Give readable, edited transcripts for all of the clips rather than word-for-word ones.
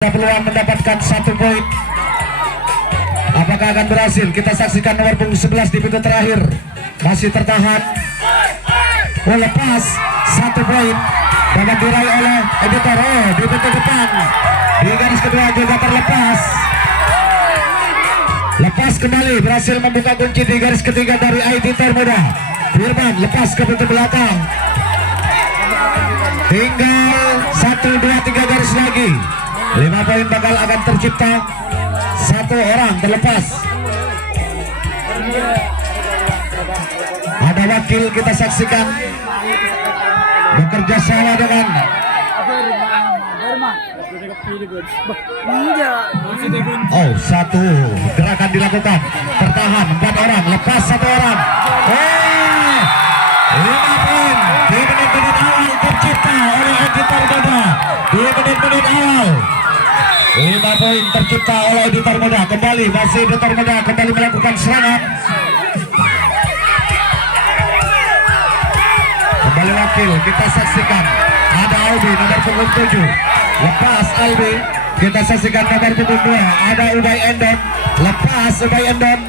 peluang mendapatkan 1 poin. Apakah akan berhasil? Kita saksikan nomor punggung 11 di pintu terakhir. Masih tertahan. Lepas 1 poin. Dapat diraih oleh editor. Di pintu depan. Di garis kedua juga terlepas. Lepas kembali. Berhasil membuka kunci di garis ketiga dari editor muda. Firman lepas ke pintu belakang. Tinggal 1, 2, 3 garis lagi. 5 poin bakal akan tercipta. 1 orang terlepas. Ada wakil kita saksikan bekerja sama dengan satu gerakan dilakukan. Tertahan 4 orang, lepas 1 orang. 5 poin di menit-menit awal tercipta oleh editor muda. Di menit-menit awal 5 poin tercipta oleh editor muda. Kembali masih editor muda kembali melakukan serangan. Kembali wakil kita saksikan ada Albi nomor punggung 7. Lepas Albi kita saksikan nomor punggung 2 ada Ubay Endon. Lepas Ubay Endon.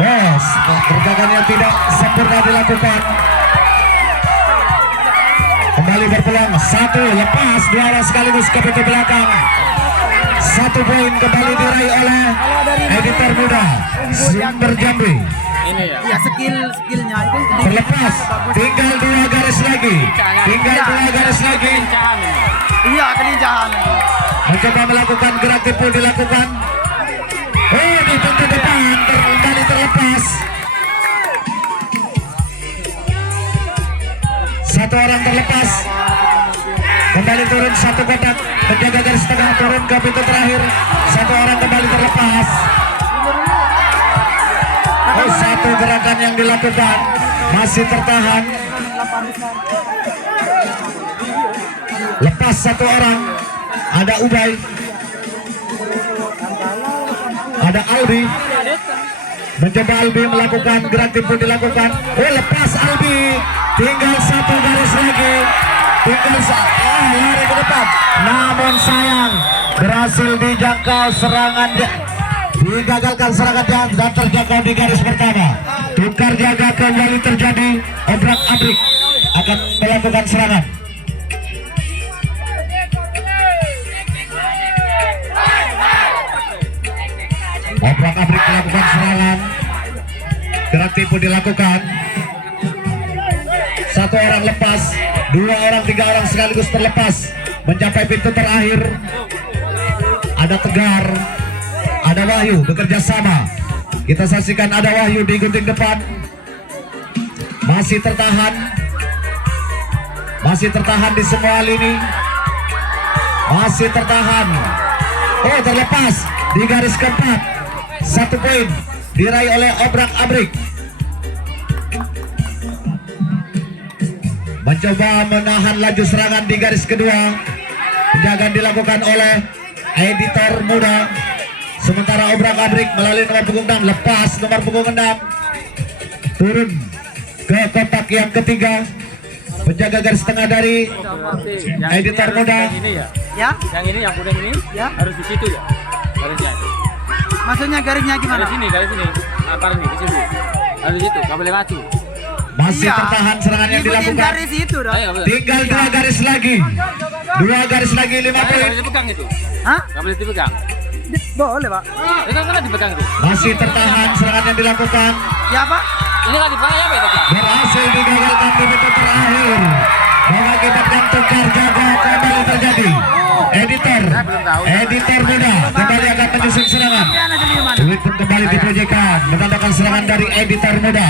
Pergerakan yang tidak sempurna dilakukan. Kembali berpeluang 1 lepas 2 orang sekaligus ke pintu belakang. 1 poin kembali diraih oleh editor muda Sumber Jambi. Ini ya skillnya itu terlepas. Tinggal 2 garis lagi. Iya, kelincahan. Mencoba melakukan gerak tipu dilakukan. Di pintu depan kembali terlepas. 1 orang terlepas. Kembali turun 1 kotak. Penjaga garis tengah turun ke pintu terakhir. 1 orang kembali terlepas. 1 gerakan yang dilakukan masih tertahan. Lepas 1 orang. Ada Ubay. Ada Albi. Mencoba Albi melakukan gerak tipu dilakukan. Lepas Albi. Tinggal 1 garis lagi. Lari ke depan. Namun sayang berhasil dijangkau serangan. Digagalkan serangan dan terjangkau di garis pertama. Tukar jaga kembali terjadi. Obrak-abrik akan melakukan serangan. Obrak-abrik melakukan serangan. Gerak tipu dilakukan. 1 orang lepas, 2 orang, 3 orang sekaligus terlepas. Mencapai pintu terakhir. Ada Tegar, ada Wahyu bekerja sama. Kita saksikan ada Wahyu di gunting depan. Masih tertahan di semua lini. Masih tertahan. Terlepas di garis keempat. 1 poin diraih oleh Obrak-abrik. Mencoba menahan laju serangan di garis kedua. Penjagaan dilakukan oleh editor muda. Sementara Obrak-abrik melalui nomor punggung 6. Lepas nomor punggung 6. Turun ke kotak yang ketiga. Penjaga garis tengah dari editor muda. Ya. Yang ini yang kuning ini Ya. harus di situ ya. Garisnya. Maksudnya garisnya gimana? Garis ini. Apa nih ke situ? Harus di situ, enggak boleh maju. Masih tertahan serangan yang Ikutin dilakukan. garis itu dong. Ayo, betul. Tinggal 2 garis lagi. 2 garis lagi 5 Enggak poin. boleh dipegang itu. Hah? Enggak boleh dipegang. Boleh, Pak. Itu kan dipegang itu. Masih tertahan serangan yang dilakukan. Ya, Pak. Ini kan dipegang ya, Pak. Berhasil digagalkan di menit terakhir. Mengakibatkan tukar jaga kembali terjadi. Editor muda kembali akan menyusun serangan. Duit pun kembali diproyekan menandakan serangan dari editor muda.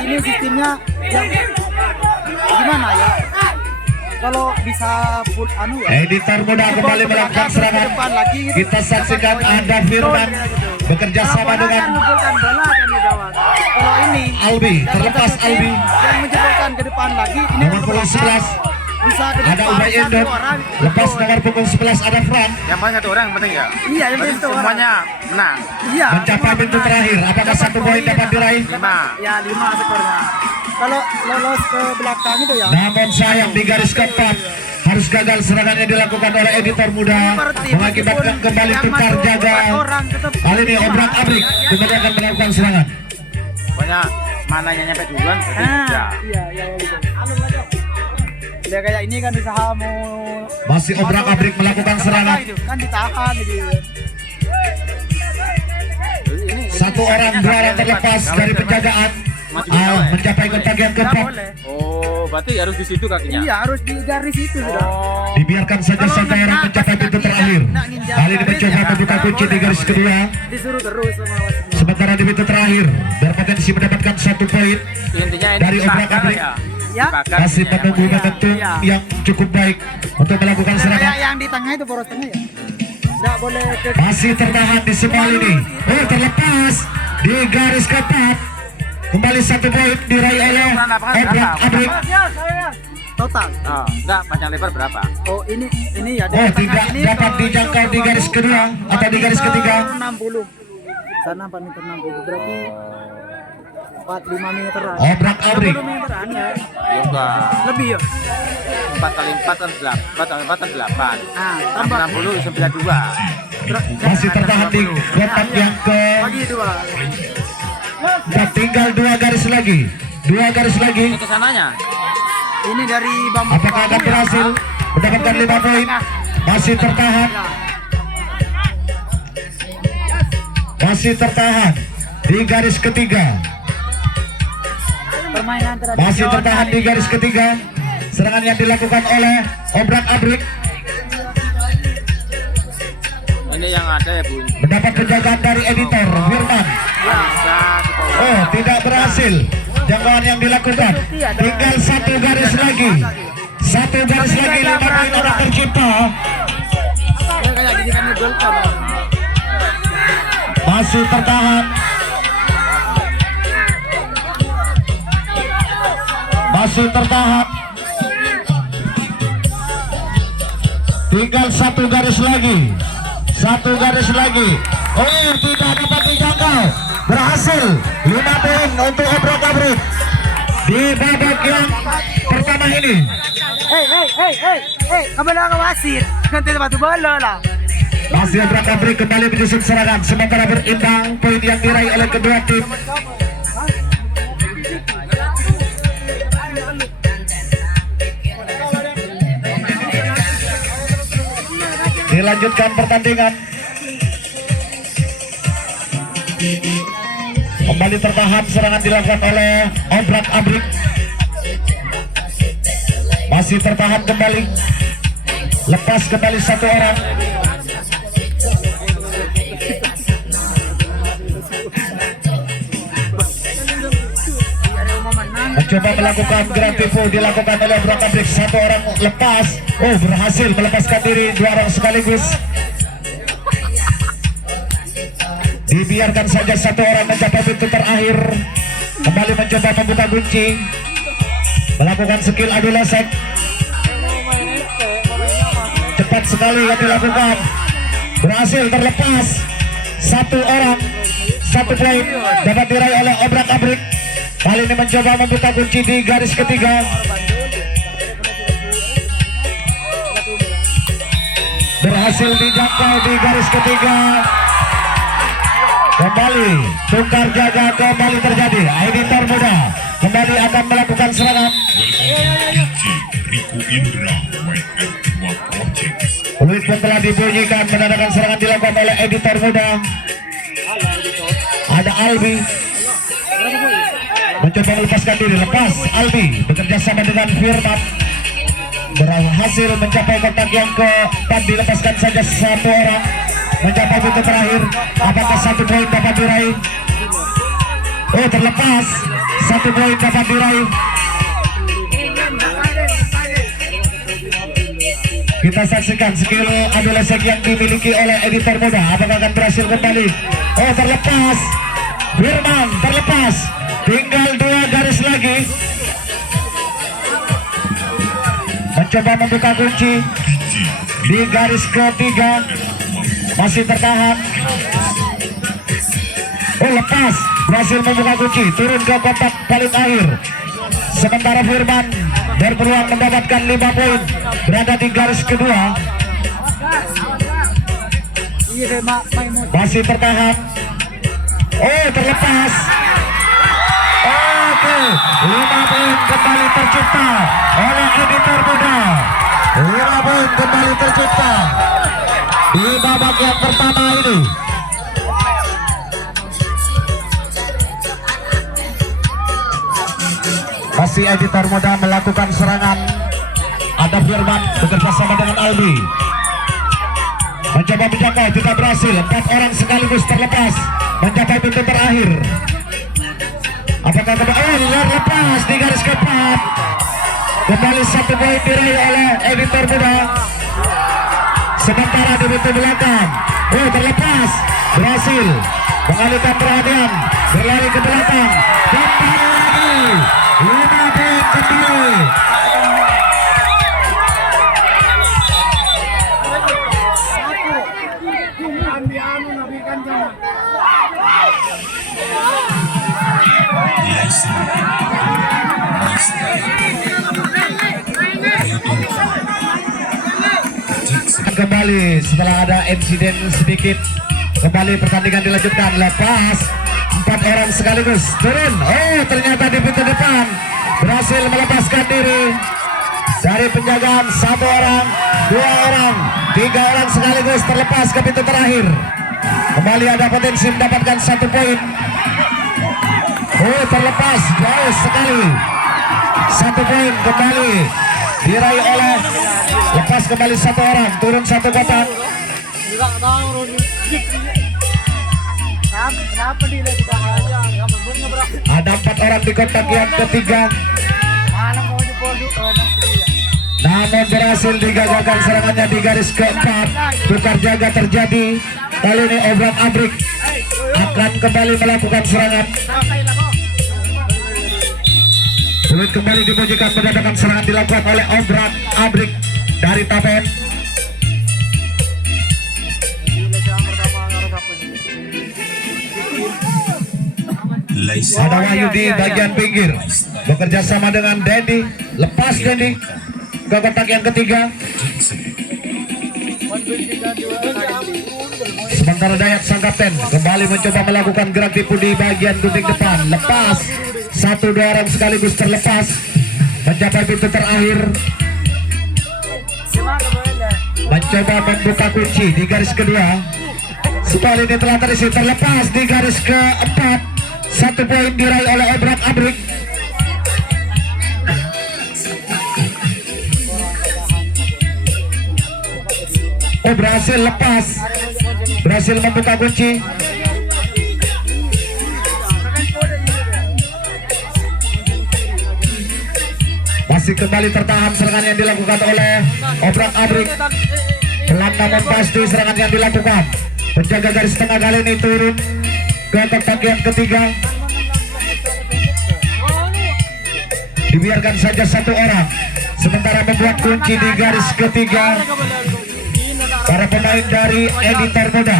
Ini sistemnya yang gimana ya? Kalau bisa full ya. Editor muda kembali melakukan serangan. Kita saksikan ada Firman bekerja sama dengan Kalau ini Albi, terlepas Albi. yang menjebolkan ke depan lagi ini Nomor punggung 11 bisa ke ada depan Ubay satu Endon. orang. Lepas nomor punggung 11 ada Fran. Yang paling 1 orang penting ya. Iya, yang penting satu orang. Semuanya menang. Iya. Mencapai pintu terakhir. Apakah 1 poin dapat diraih? 5. Ya 5 skornya. Kalau lolos ke belakang itu ya. Namun sayang di garis keempat harus gagal. Serangannya dilakukan oleh editor muda, mengakibatkan kembali tukar jaga. Kali ini obrak abrik kembali akan melakukan serangan. Pokoknya mananya nyampe duluan berarti ya. Iya gitu. Udah kayak ini kan usahamu. Masih obrak abrik melakukan serangan. Kan ditahan gitu. Satu orang, dua orang terlepas dari penjagaan. Mencapai kontak yang keempat. Oh, berarti harus di situ kakinya. Iya, harus di garis itu sudah. Dibiarkan saja satu orang mencapai pintu terakhir. Kali ini mencoba membuka kunci di garis kedua. Disuruh terus sama wasit. Sementara di pintu terakhir berpotensi mendapatkan 1 poin Intinya ini dari obrak dibakar abrik. ya. Ya. Dibakar Masih intinya ya. menunggu momentum yang cukup baik untuk melakukan Kayak serangan. yang di tengah itu poros tengah ya. Enggak boleh ke Masih tertahan di semua ini. Oh, terlepas di garis keempat. Kembali 1 poin diraih oleh obrak abrik. total. Oh, enggak, panjang lebar berapa? Oh, ini ya. Oh, tidak dapat dijangkau di garis kedua atau di garis ketiga. 60. Sana 4 meter 60. Berarti 45 meteran. Obrak abrik. 60 meteran ya. Ya enggak. Lebih ya. 4 kali 4 kan 8. 4 kali 4 kan 8. Ah, tambah 60 92. Masih tertahan di kotak yang ke. bagi 2. Tinggal 2 garis lagi. 2 garis lagi. Ini kesananya. Ini dari bambu. Apakah akan berhasil mendapatkan 5 poin? Masih tertahan. Masih tertahan di garis ketiga. Permainan Masih tertahan di garis ketiga. Serangan yang dilakukan oleh obrak abrik Ini yang ada ya, Bu. mendapat penjagaan dari editor Firman. Bisa kita. Oh, tidak berhasil. Jangkauan yang dilakukan. Tinggal 1 garis lagi. 1 garis lagi, 5 poin akan tercipta. Ya, kayak gini kan ngegol kan. Masih tertahan. Masih tertahan. Tinggal 1 garis lagi. 1 garis lagi. Oh, tidak dapat dijangkau. Berhasil. 5 poin untuk obrak abrik di babak yang pertama ini. Hei, kamu lang wasit. Nanti batu bola lah. Masih obrak abrik kembali menyusun serangan. Sementara berimbang poin yang diraih oleh kedua tim. Dilanjutkan pertandingan. Kembali tertahan, serangan dilakukan oleh obrak abrik. Masih tertahan kembali. Lepas kembali 1 orang. Mencoba melakukan grand pivot dilakukan oleh obrak abrik. 1 orang lepas. Oh, berhasil melepaskan diri 2 orang sekaligus. Dibiarkan saja 1 orang mencapai pintu terakhir. Kembali mencoba membuka kunci. Melakukan skill adu lesek. Cepat sekali yang dilakukan. Berhasil terlepas 1 orang. 1 poin dapat diraih oleh obrak abrik. Kali ini mencoba membuka kunci di garis ketiga. Berhasil dijangkau di garis ketiga. Kembali tukar jaga kembali terjadi. Editor muda kembali akan melakukan serangan. Peluit pun telah dibunyikan, menandakan serangan dilakukan oleh editor muda. Ada Albi mencoba melepaskan diri. Lepas Albi bekerja sama dengan Firman. Berhasil mencapai kontak yang keempat. Dilepaskan saja 1 orang. Mencapai pintu terakhir. Apakah 1 poin dapat diraih? Oh, terlepas. 1 poin dapat diraih. Kita saksikan skill adu lesek yang dimiliki oleh editor muda. Apakah akan berhasil kembali? Oh, terlepas. Firman terlepas. Tinggal 2 garis lagi. Mencoba membuka kunci di garis ketiga. Masih tertahan. Oh, lepas. Berhasil membuka kunci. Turun ke kotak paling akhir. Sementara Firman berpeluang mendapatkan 5 poin, berada di garis kedua. Iya, main Masih tertahan. Oh, terlepas. Oke, 5 poin kembali tercipta oleh editor muda. 5 poin kembali tercipta di babak yang pertama ini. Masih editor muda melakukan serangan. Ada Firman bekerja sama dengan Albi. Mencoba menjangkau, tidak berhasil. 4 orang sekaligus terlepas mencapai pintu terakhir. Apakah kembali lepas di garis keempat? Kembali 1 poin diraih oleh editor muda. Sementara di pintu belakang, oh terlepas, berhasil mengalihkan perhatian, berlari ke belakang, kembali lagi, 5 poin kembali. Kembali setelah ada insiden sedikit, kembali pertandingan dilanjutkan. Lepas 4 orang sekaligus turun. Oh ternyata di pintu depan berhasil melepaskan diri dari penjagaan. 1 orang, 2 orang, 3 orang sekaligus terlepas ke pintu terakhir. Kembali ada potensi mendapatkan 1 poin. Oh terlepas jauh sekali. 1 poin kembali diraih oleh, lepas kembali 1 orang, turun 1 kotak. Ada 4 orang di kotak yang ketiga, namun berhasil digagalkan serangannya di garis keempat. Tukar jaga terjadi. Kali ini Obrak Abrik akan kembali melakukan serangan. Sulit kembali dipujikan, mendadak serangan dilakukan oleh Obrak Abrik dari Tapen. Ada Wahyu di bagian pinggir, bekerja sama dengan Dendi. Lepas Dendi ke kotak yang ketiga. Sementara Dayat sang kapten kembali mencoba melakukan gerak tipu di bagian gunting depan. Lepas 1-2 orang sekaligus terlepas mencapai pintu terakhir. Mencoba membuka kunci di garis kedua. Sekali ini telah terisi, terlepas di garis keempat. 1 poin diraih oleh Obrak Abrik. Oh berhasil lepas, berhasil membuka kunci. Masih kembali tertahan serangan yang dilakukan oleh Obrak Abrik. Pelan namun pasti serangan yang dilakukan. Penjaga garis tengah kali ini turun ke kotak yang ketiga. Dibiarkan saja 1 orang, sementara membuat kunci di garis ketiga para pemain dari editor muda.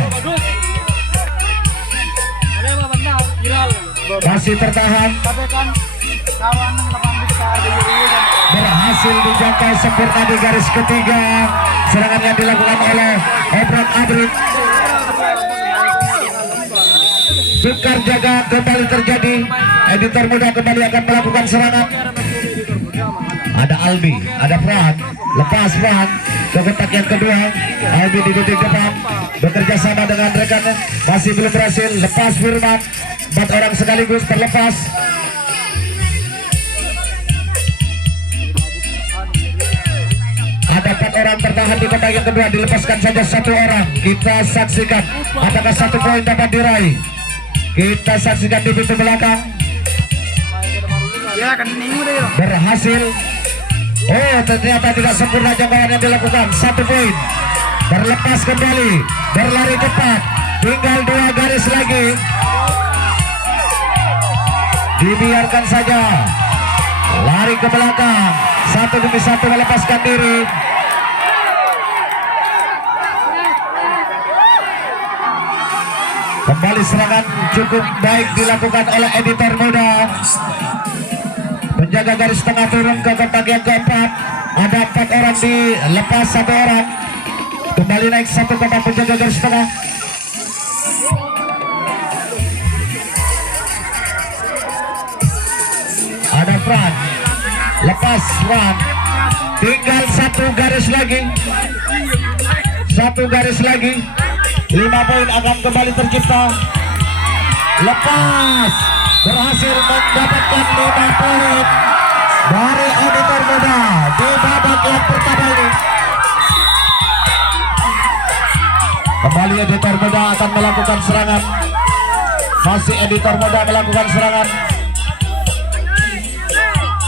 Masih tertahan, berhasil dijangkau sempurna di garis ketiga. Serangan yang dilakukan oleh Obrak Abrik. Tukar jaga kembali terjadi. Editor muda kembali akan melakukan serangan. Ada Albi, ada Fran. Lepas Fran ke kotak yang kedua. Albi di titik depan, bekerja sama dengan rekannya, masih belum berhasil. Lepas Firman, 4 orang sekaligus terlepas. Ada 4 orang tertahan di kotak yang kedua, dilepaskan saja 1 orang. Kita saksikan apakah 1 poin dapat diraih. Kita saksikan di pintu belakang. Berhasil. Oh ternyata tidak sempurna jangkauan yang dilakukan. 1 poin. Terlepas kembali, berlari cepat. Tinggal 2 garis lagi. Dibiarkan saja. Lari ke belakang. 1 demi 1 melepaskan diri. Kembali serangan cukup baik dilakukan oleh editor muda. Penjaga garis tengah turun ke kotak yang keempat. Ada 4 orang dilepas 1 orang. Kembali naik 1 kotak penjaga garis tengah. Ada Fran. Lepas Fran. Tinggal 1 garis lagi. 1 garis lagi. 5 poin akan kembali tercipta. Lepas. Berhasil mendapatkan 5 poin dari Editor Muda di babak yang pertama ini. Kembali Editor Muda akan melakukan serangan. Masih Editor Muda melakukan serangan.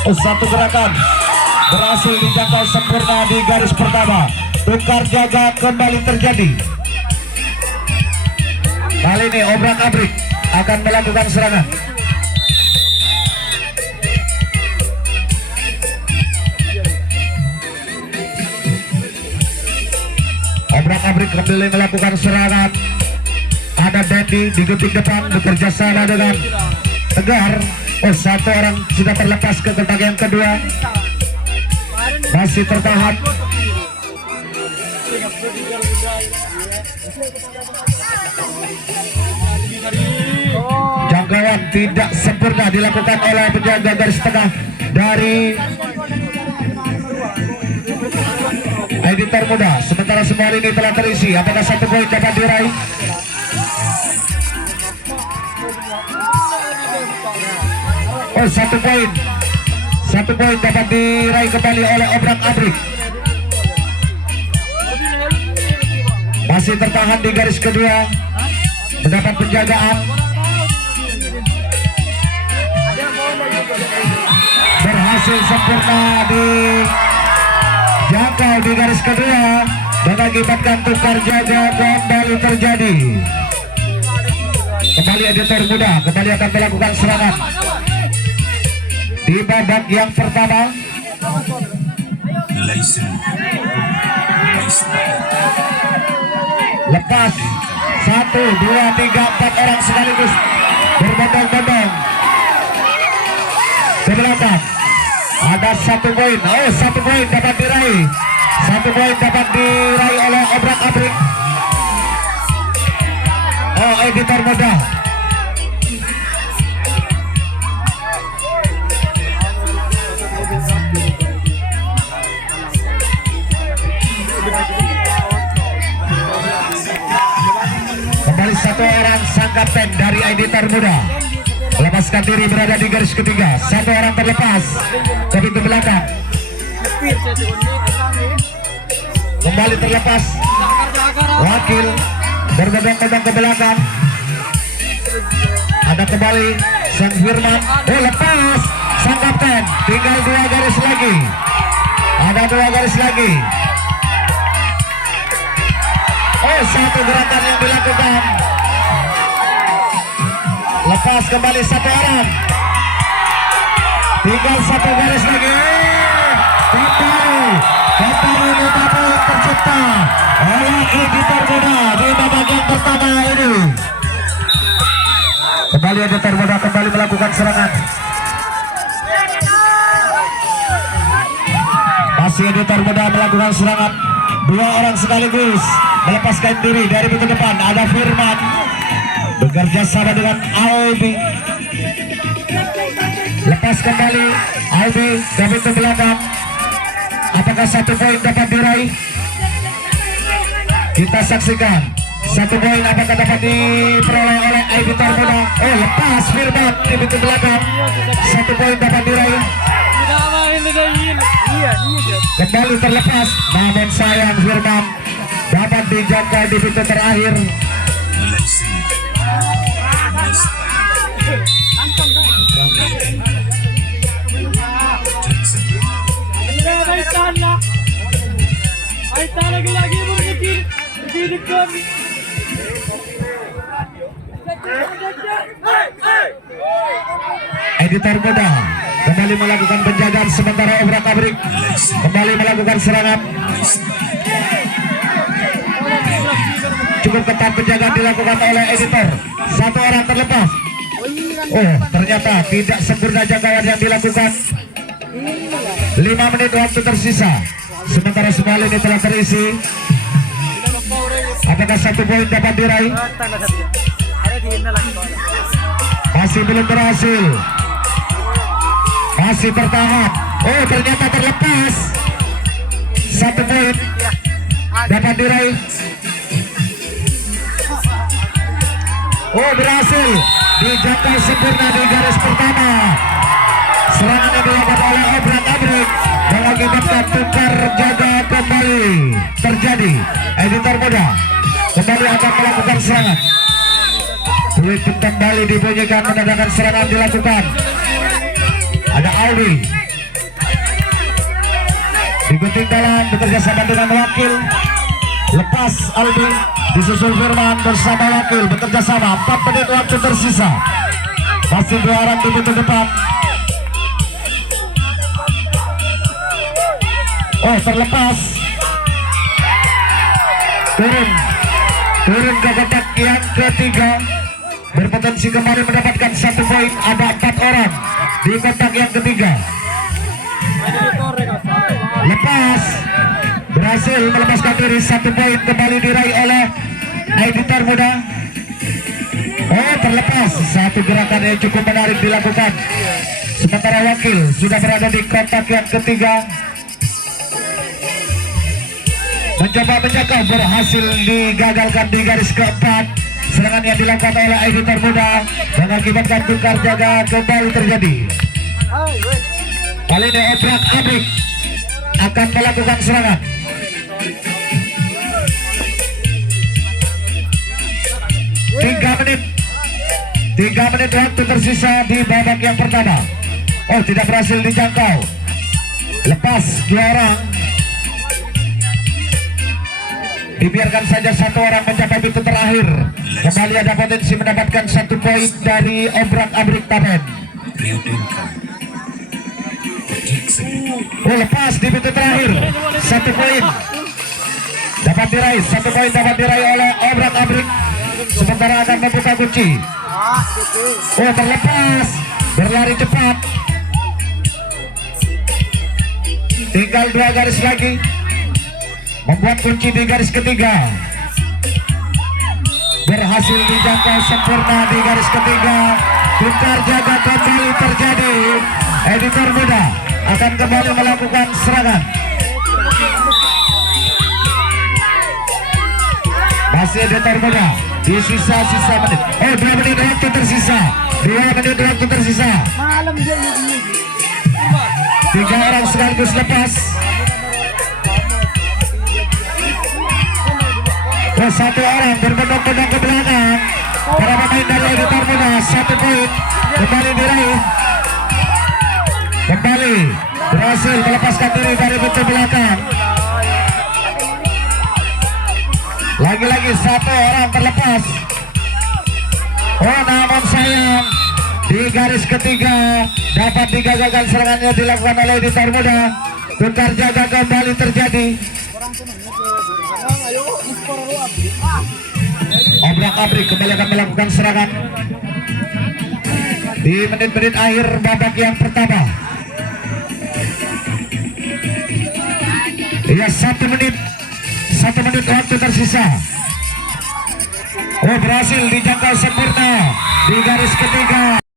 Satu gerakan berhasil dijangkau sempurna di garis pertama. Tukar jaga kembali terjadi. Kali ini Obrak Abrik akan melakukan serangan. Obrak Abrik kembali melakukan serangan. Ada Dendi di detik depan bekerja sama dengan Tegar. 1 orang sudah terlepas ke kotak yang kedua. Masih tertahan. Jangkauan tidak sempurna dilakukan oleh penjaga garis tengah dari Editor Muda. Sementara semua ini telah terisi. Apakah 1 poin dapat diraih? Oh, 1 poin. 1 poin dapat diraih kembali oleh Obrak Abrik. Masih tertahan di garis kedua. Mendapat penjagaan. Berhasil sempurna di jangkau di garis kedua dan mengakibatkan tukar jaga kembali terjadi. Kembali Editor Muda kembali akan melakukan serangan di babak yang pertama. Lepas 1, 2, 3, 4 orang sekaligus berbondong-bondong ke belakang. Ada 1 poin. Oh, 1 poin dapat diraih. 1 poin dapat diraih oleh Obrak Abrik. Oh, Editor Muda. Kembali 1 orang sang kapten dari Editor Muda. Lepaskan diri berada di garis ketiga. 1 orang terlepas ke pintu belakang. Kembali terlepas. Wakil berbondong-bondong ke belakang. Ada kembali sang Firman. Oh, lepas sang kapten. Tinggal 2 garis lagi. Ada 2 garis lagi. Oh, 1 gerakan yang dilakukan. Lepas kembali 1 orang. Tinggal 1 garis lagi. Kembali 5 poin tercipta oleh Editor Muda di babak yang pertama ini. Kembali Editor Muda kembali melakukan serangan. Masih Editor Muda melakukan serangan. 2 orang sekaligus melepaskan diri dari pintu depan. Ada Firman bekerja sama dengan Albi. Lepas kembali Albi ke pintu belakang. Apakah 1 poin dapat diraih? Kita saksikan 1 poin apakah dapat diperoleh oleh Editor Muda. Oh, lepas Firman di pintu belakang. 1 poin dapat diraih. Kembali terlepas, namun sayang Firman dapat dijangkau di pintu terakhir. Lagi-lagi begini kami. Editor Muda kembali melakukan penjagaan sementara Obrak Abrik kembali melakukan serangan. Cukup ketat penjagaan dilakukan oleh Editor. 1 orang terlepas. Oh, ternyata tidak sempurna jangkauan yang dilakukan. 5 menit waktu tersisa. Sementara semua ini telah terisi. Apakah 1 poin dapat diraih? Masih belum berhasil. Masih bertahan. Oh, ternyata terlepas. 1 poin dapat diraih. Oh, berhasil dijangkau sempurna di garis pertama. Serangan yang dilakukan oleh obrak-abrik mengakibatkan tukar jaga kembali terjadi. Editor muda kembali akan melakukan serangan. Peluit kembali dibunyikan, menandakan serangan dilakukan. Ada Aldi digunting dalam bekerja sama dengan wakil. Lepas Aldi disusul Firman bersama wakil bekerja sama. 4 menit waktu tersisa. Masih 2 orang di pintu depan. Oh, terlepas. Turun ke kotak yang ketiga. Berpotensi kembali mendapatkan 1 poin. Ada 4 orang di kotak yang ketiga. Lepas, berhasil melepaskan diri. 1 poin kembali diraih oleh editor muda. Oh, terlepas. 1 gerakan yang cukup menarik dilakukan. Sementara wakil sudah berada di kotak yang ketiga. Mencoba menjangkau, berhasil digagalkan di garis keempat. Serangan yang dilakukan oleh editor muda mengakibatkan tukar jaga kembali terjadi. Kali ini obrak-abrik akan melakukan serangan. 3 menit waktu tersisa di babak yang pertama. Oh, tidak berhasil dijangkau. Lepas 2 orang. Dibiarkan saja 1 orang mencapai pintu terakhir. Kembali ada potensi mendapatkan 1 poin dari obrak-abrik Taben. Oh, lepas di pintu terakhir. 1 poin dapat diraih. 1 poin dapat diraih oleh obrak-abrik. Sementara akan membuka kunci. Oh, terlepas. Berlari cepat. Tinggal 2 garis lagi. Membuat kunci di garis ketiga. Berhasil dijangkau sempurna di garis ketiga. Tukar jaga kembali terjadi. Editor muda akan kembali melakukan serangan. Masih editor muda di sisa-sisa menit. Oh, 2 menit waktu tersisa. 2 menit waktu tersisa. 3 orang sekaligus lepas. Oh, 1 orang berbondong-bondong ke belakang. Para pemain dari editor muda. 1 poin kembali diraih. Kembali berhasil melepaskan diri dari pintu belakang. Lagi-lagi 1 orang terlepas. Oh, namun sayang di garis ketiga dapat digagalkan serangannya dilakukan oleh editor muda. Tukar jaga kembali terjadi. Obrak-abrik kembali akan melakukan serangan di menit-menit akhir babak yang pertama. Ya, 1 menit waktu tersisa. Oh, berhasil dijangkau sempurna di garis ketiga.